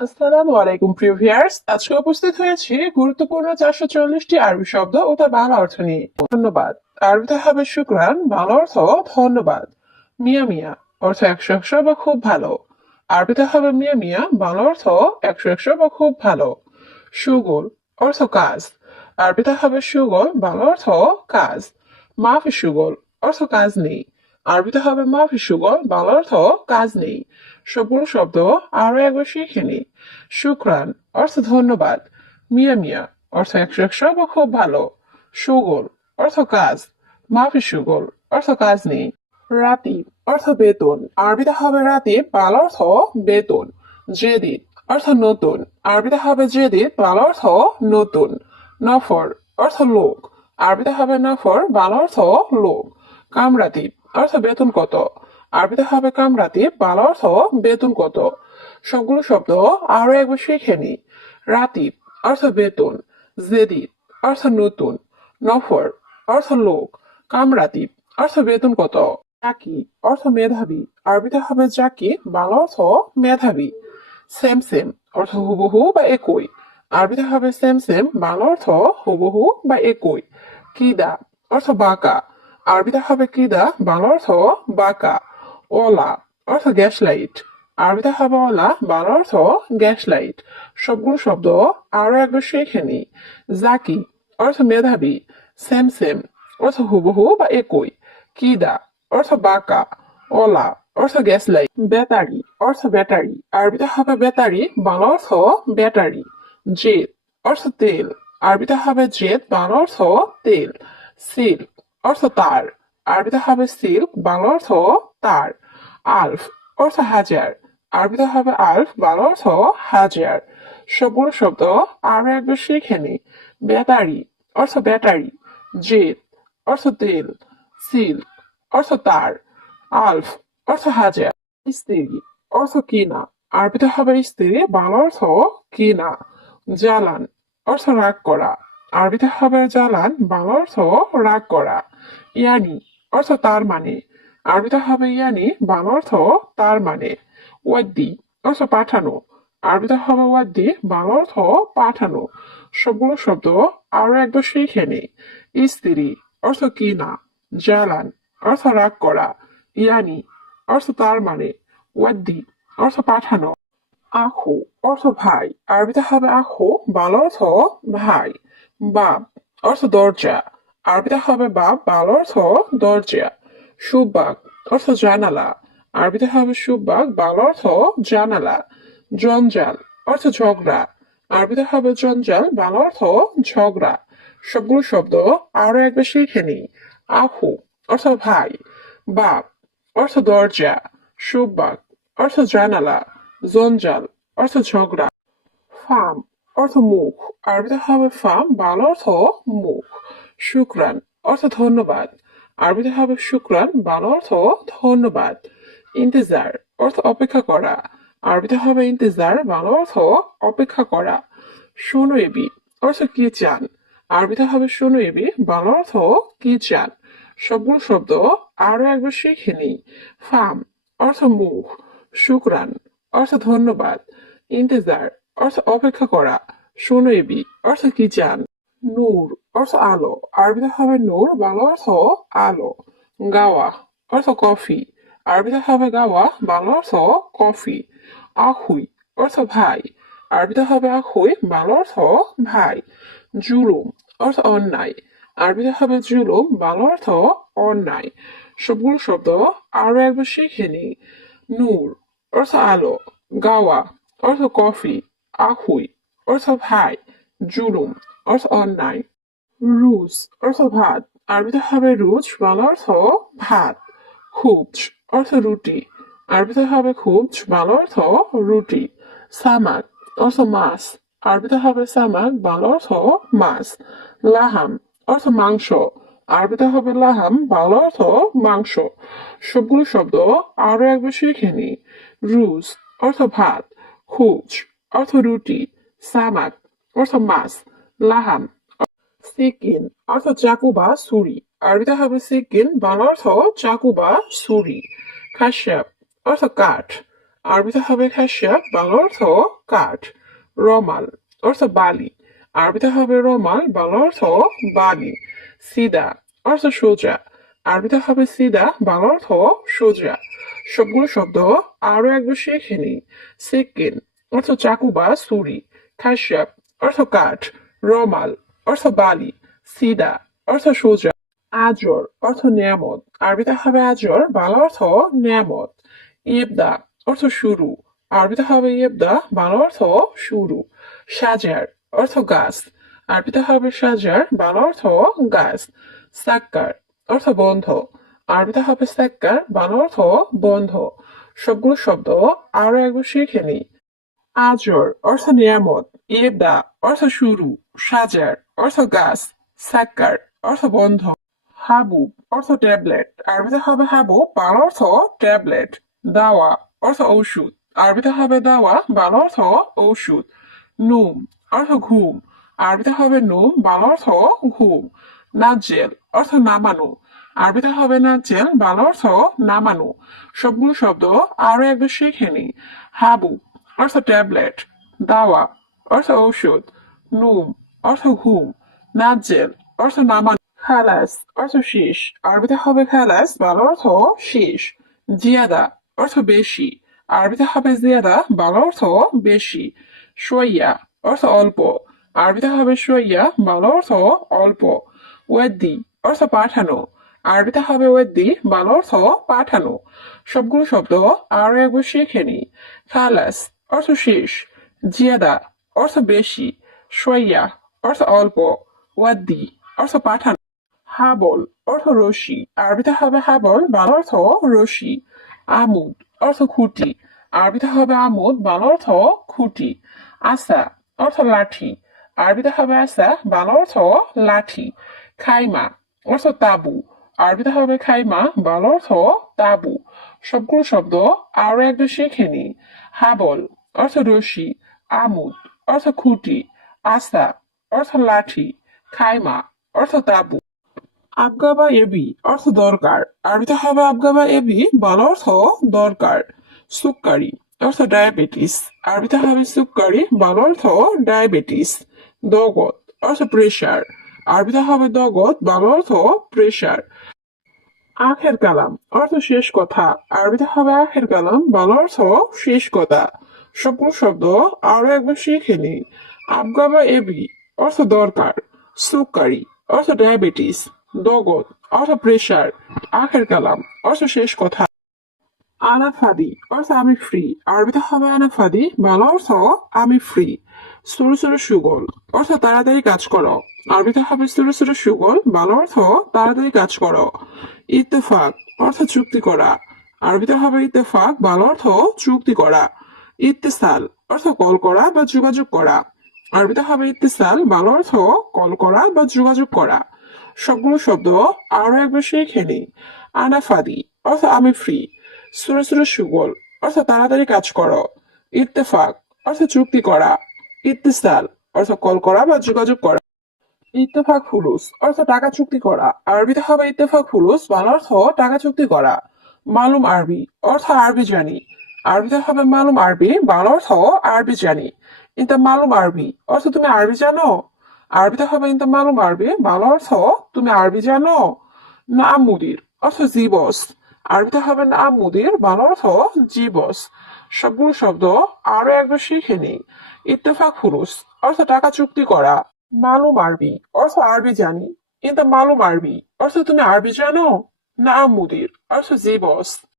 আসসালামু আলাইকুম, প্রিয় ভিউয়ার্স। আজকে উপস্থিত হয়েছি গুরুত্বপূর্ণ চারশো চল্লিশটি আরবি শব্দ ও তার বাংলা অর্থ নিয়ে। ধন্যবাদ। আরবিতে হবে শুক্রান, বাংলা অর্থ ধন্যবাদ। মিয়া মিয়া, অর্থ একশো একশো বা খুব ভালো। আরবিতে হবে মিয়া মিয়া, বাংলা অর্থ একশো একশো বা খুব ভালো। সুগোল অর্থ কাজ। আরবিতে হবে সুগোল বাংলা অর্থ কাজ। মাফি সুগোল অর্থ কাজ নেই। আরবিতে হবে মাফি সুগোল বাংলা অর্থ কাজ নেই। সবগুলো শব্দ আরও একবার শিখে নিই। শুক্রান, অর্থ ধন্যবাদ। মিয়া মিয়া, অর্থ একশো একশো বা খুব ভালো। সুগোল, অর্থ কাজ। মাফি সুগোল, অর্থ কাজ নেই। রাতি অর্থ বেতন। আরবিতে হবে রাতি পাল অর্থ বেতন। জেদিদ, অর্থ নতুন। আরবিতে হবে জেদিদ, পাল অর্থ নতুন। নফর, অর্থ লোক। আরবিতে হবে নফর বাল অর্থ লোক। কামরাতি অর্থ বেতন কত? আরবিতে হবে কামরাতি, বাল অর্থ বেতন কত? সবগুলো শব্দ আরও একবার শিখে নি। রাতি, অর্থ বেতন। জেদিদ অর্থ নতুন। নফর, অর্থ লোক। কামরাতি, অর্থ বেতন কত? জাকি, অর্থ মেধাবী। আরবিতে হবে জাকি, বাংলা অর্থ মেধাবী। সেম সেম, অর্থ হুবহু বা একই। আরবিতে হবে সেম সেম, বাংলা অর্থ হুবহু বা একই। কিদা, অর্থ বাঁকা। আরবিতে হবে কিদা, বাংলা অর্থ বাঁকা। ওলা, অর্থ গ্যাস লাইট আরবিতে হবে ওলা বাংলা অর্থ গ্যাস লাইট সবগুলো শব্দ আরও একবার শিখে নি। জাকি, অর্থ মেধাবী। Same same. অর্থ হুবহু বা একই। কিদা, অর্থ বাঁকা। ওলা, অর্থ গ্যাস লাইট ব্যাটারি, অর্থ ব্যাটারি। আরবিতে হবে ব্যাটারি বাংলা অর্থ ব্যাটারি। জেদ অর্থ তেল। আরবিতে হবে জেদ বাংলা অর্থ তেল। সিল্ক, অর্থ তার। আরবিতে হবে সিল্ক বাংলা অর্থ তার। আলফ অর্থ হাজার। আরবিতে হবে আলফ, বাংলা অর্থ হাজার। সবগুলো শব্দ আরও একবার শিখে নি ব্যাটারি অর্থ ব্যাটারি জেদ অর্থ তেল, সিল্ক অর্থ তার, আলফ অর্থ হাজার। স্ত্রী অর্থ কিনা, আরবিতে হবে স্ত্রী, বাংলা অর্থ কিনা, জ্বালান অর্থ রাগ করা, আরবিতে হবে জ্বালান, বাংলা অর্থ রাগ করা ইয়ানি অর্থ তার মানে। আরবিতে হবে ইয়ানি বাংলা অর্থ তার মানে। ওয়াদ্দি, অর্থ পাঠানো। আরবিতে হবে ওয়াদ্দি বাংলা অর্থ পাঠানো। সবগুলো শব্দ আরও একবার শিখে নি স্ত্রী অর্থ কিনা। জ্বালান অর্থ রাগ করা। ইয়ানি, অর্থ তার মানে। ওয়াদ্দি, অর্থ পাঠানো। আখু, অর্থ ভাই। আরবিতে হবে আখু, বাংলা অর্থ ভাই। বাপ অর্থ দরজা। আরবিতে হবে বাপ বাংলা অর্থ দরজা। সুবাক, অর্থ জানালা। আরবিতে হবে সুবাক, বাংলা অর্থ জানালা। জঞ্জাল, অর্থ ঝগড়া। আরবিতে হবে জঞ্জাল, বাংলা অর্থ ঝগড়া। সবগুলো শব্দ আরও একবার শিখে নি আহু, অর্থ ভাই। বাপ, অর্থ দরজা। সুবাক, অর্থ জানালা। জঞ্জাল, অর্থ ঝগড়া। ফার্ম অর্থ মুখ। আরবিতে হবে ফার্ম বাংলা অর্থ মুখ। শুক্রান, অর্থ ধন্যবাদ। আরবিতে হবে শুক্রান বাংলা অর্থ ধন্যবাদ। ইন্তজার, অর্থ অপেক্ষা করা। আরবিতে হবে ইন্তজার, বাংলা অর্থ অপেক্ষা করা। শোনো এবি অর্থ কি চান? আরবিতে হবে শোনো এবি বাংলা অর্থ কি চান? সবগুলো শব্দ আরও একবার শিখে নিই। ফার্ম অর্থ মুখ। শুক্রান অর্থ ধন্যবাদ। ইন্তজার, অর্থ অপেক্ষা করা। শোনো এবি অর্থ কি চান? নূর অর্থ আলো আরবিতে হবে নূর বাংলা অর্থ আলো গাওয়া অর্থ কফি আরবিতে হবে গাওয়া বাংলা অর্থ কফি আহুই অর্থ ভাই আরবিতে হবে আহুই বাংলা অর্থ ভাই জুলুম অর্থ অন্যায় আরবিতে হবে জুলুম বাংলা অর্থ অন্যায় সবগুলো শব্দ আরও একবার শিখে নি নূর অর্থ আলো গাওয়া অর্থ কফি আহুই অর্থ ভাই জুলুম, অর্থ অন্যায়। রুজ, অর্থ ভাত। আরবিতে হবে রুজ, বাংলা অর্থ ভাত। খুবজ, অর্থ রুটি। আরবিতে হবে খুবজ, বাংলা অর্থ রুটি। সামাক, অর্থ মাছ। আরবিতে হবে সামাক, বাংলা অর্থ মাছ। লাহাম, অর্থ মাংস। আরবিতে হবে লাহাম, বাংলা অর্থ মাংস। সবগুলো শব্দ আরও একবার শিখে নি। রুজ, অর্থ ভাত। খুবজ, অর্থ রুটি। সামাক অর্থ মাছ লাহাম সিকিন অর্থ চাকু বা ছুরি আরবিতে হবে সিকিন বাংলা অর্থ চাকু বা ছুরি খাসাব অর্থ কাঠ। আরবিতে হবে খাসিয়াব, বাংলা অর্থ কাঠ। রমাল, অর্থ বালি। আরবিতে হবে রমাল, বাংলা অর্থ বালি। সিদা, অর্থ সোজা। আরবিতে হবে সিদা, বাংলা অর্থ সোজা। সবগুলো শব্দ আরও একবার শিখে নিই। সিকিন অর্থ চাকু বা ছুরি খাসিয়াব অর্থ কাঠ, রমাল অর্থ বালি, সিদা অর্থ সোজা আজর অর্থ নিয়ামত। আরবিতে হবে আজর, বাংলা অর্থ নিয়ামত। ইবদা অর্থ শুরু। আরবিতে হবে ইবদা বাংলা অর্থ শুরু। সাজার, অর্থ গাছ। আরবিতে হবে সাজার, বাংলা অর্থ গাছ। সাক্কার, অর্থ বন্ধ। আরবিতে হবে সাক্কার, বাংলা অর্থ বন্ধ। সবগুলো শব্দ আরও একবার শিখে নিই। আজর, অর্থ নিয়ামত ইবদা অর্থ শুরু, সাজার, অর্থ গাছ, সাক্কার, অর্থ বন্ধ। হাবু, অর্থ ট্যাবলেট, আরবিতে হবে হাবু, বাংলা অর্থ ট্যাবলেট। দাওয়া, অর্থ ঔষধ, আরবিতে হবে দাওয়া, বাংলা অর্থ ঔষধ। নুম, অর্থ ঘুম, আরবিতে হবে নুম, বাংলা অর্থ ঘুম। নাজেল অর্থ নামানো, আরবিতে হবে নাজেল বাংলা অর্থ নামানো। সবগুলো শব্দ আরও একবার শিখে নিই। হাবুব অর্থ ট্যাবলেট দাওয়া অর্থ ঔষধ নুম অর্থ ঘুম নাজেল অর্থ নামানো খালাস অর্থ শেষ। আরবিতে হবে খালাস বাংলা অর্থ শেষ। জিয়াদা, অর্থ বেশি। আরবিতে হবে জিয়াদা বাংলা অর্থ বেশি। সইয়া অর্থ অল্প। আরবিতে হবে সইয়া বাংলা অর্থ অল্প। ওয়েদ্দি, অর্থ পাঠানো। আরবিতে হবে ওয়েদ্দি বাংলা অর্থ পাঠানো। সবগুলো শব্দ আরও একবার শিখে নি খালাস অর্থ শেষ, জিয়াদা, অর্থ বেশি সইয়া অর্থ অল্প, ওয়াদ্দি, অর্থ পাঠানো, হাবল, অর্থ রশি, আরবিতে হবে হাবল, বাংলা অর্থ রশি, আমুদ, অর্থ খুঁটি, আরবিতে হবে আমুদ, বাংলা অর্থ খুঁটি আসা অর্থ লাঠি, আরবিতে হবে আসা বাংলা অর্থ লাঠি, খাইমা, অর্থ তাবু, আরবিতে হবে খাইমা, বাংলা অর্থ তাবু, সবগুলো শব্দ আরও একবার শিখে নি, হাবল অর্থ রশি, আমুদ, অর্থ খুঁটি আসা অর্থ লাঠি, খাইমা, অর্থ তাবু। আবগা বা এবি, অর্থ দরকার। আরবিতে হবে আবগা বা এবি, বাংলা অর্থ দরকার। সুক্কারি, অর্থ ডায়াবেটিস। আরবিতে হবে সুক্কারি, বাংলা অর্থ ডায়াবেটিস। দগত অর্থ প্রেশার। আরবিতে হবে দগত বাংলা অর্থ প্রেশার। আখের কালাম, অর্থ শেষ কথা। আরবিতে হবে আখের কালাম, বাংলা অর্থ শেষ কথা। সবগুলো শব্দ আরও একবার শিখে নিই। আবগা এবি, অর্থ দরকার। সুক্কারি অর্থ ডায়াবেটিস। দগত অর্থ প্রেশার। আখের কালাম, অর্থ শেষ কথা। আনাফাদি অর্থ আমি ফ্রি আরবিতে হবে আনাফাদি বাংলা অর্থ আমি ফ্রি সুরু সুরু সুগল, অর্থ তাড়াতাড়ি কাজ করো। আরবিতে হবে সুরু সুরু সুগল, বাংলা অর্থ তাড়াতাড়ি কাজ করো। ইত্তেফাক, অর্থ চুক্তি করা। আরবিতে হবে ইত্তেফাক, বাংলা অর্থ চুক্তি করা। ইত্তেসাল, অর্থ কল করা বা যোগাযোগ করা। আরবিতে হবে ইত্তেসাল, বাংলা অর্থ কল করা বা যোগাযোগ করা। সবগুলো শব্দ আরও একবার শিখে নিই। আনাফাদি, অর্থ আমি ফ্রি সুরে সুরে সুগল, অর্থ তাড়াতাড়ি কাজ করো। ইত্তেফাক, অর্থ চুক্তি করা। ইত্তেসাল, অর্থ কল করা বা যোগাযোগ করা। ইত্তেফাক ফুলুস অর্থ টাকা চুক্তি করা। আরবিতে হবে ইত্তেফাক ফুলুস বাংলা অর্থ টাকা চুক্তি করা। মালুম আরবি, অর্থ আরবি জানি। আরবিতে হবে মালুম আরবি, বাংলা অর্থ আরবি জানি। ইন্তা মালুম আরবি, অর্থ তুমি আরবি জানো। আরবিতে হবে ইন্তা মালুম আরবি, বাংলা অর্থ তুমি আরবি জানো। না মুদির, অর্থ জীবস আরবিতে হবে না মুদির, বাংলা অর্থ জীবস সবগুলো শব্দ আরও একবার শিখে নিই। ইত্তেফাক ফুরুস অর্থ টাকা চুক্তি করা। মালুম আরবি, অর্থ আরবি জানি। কিন্তু মালুম আরবি, অর্থ তুমি আরবি জানো। না মুদির, অর্থ জীবস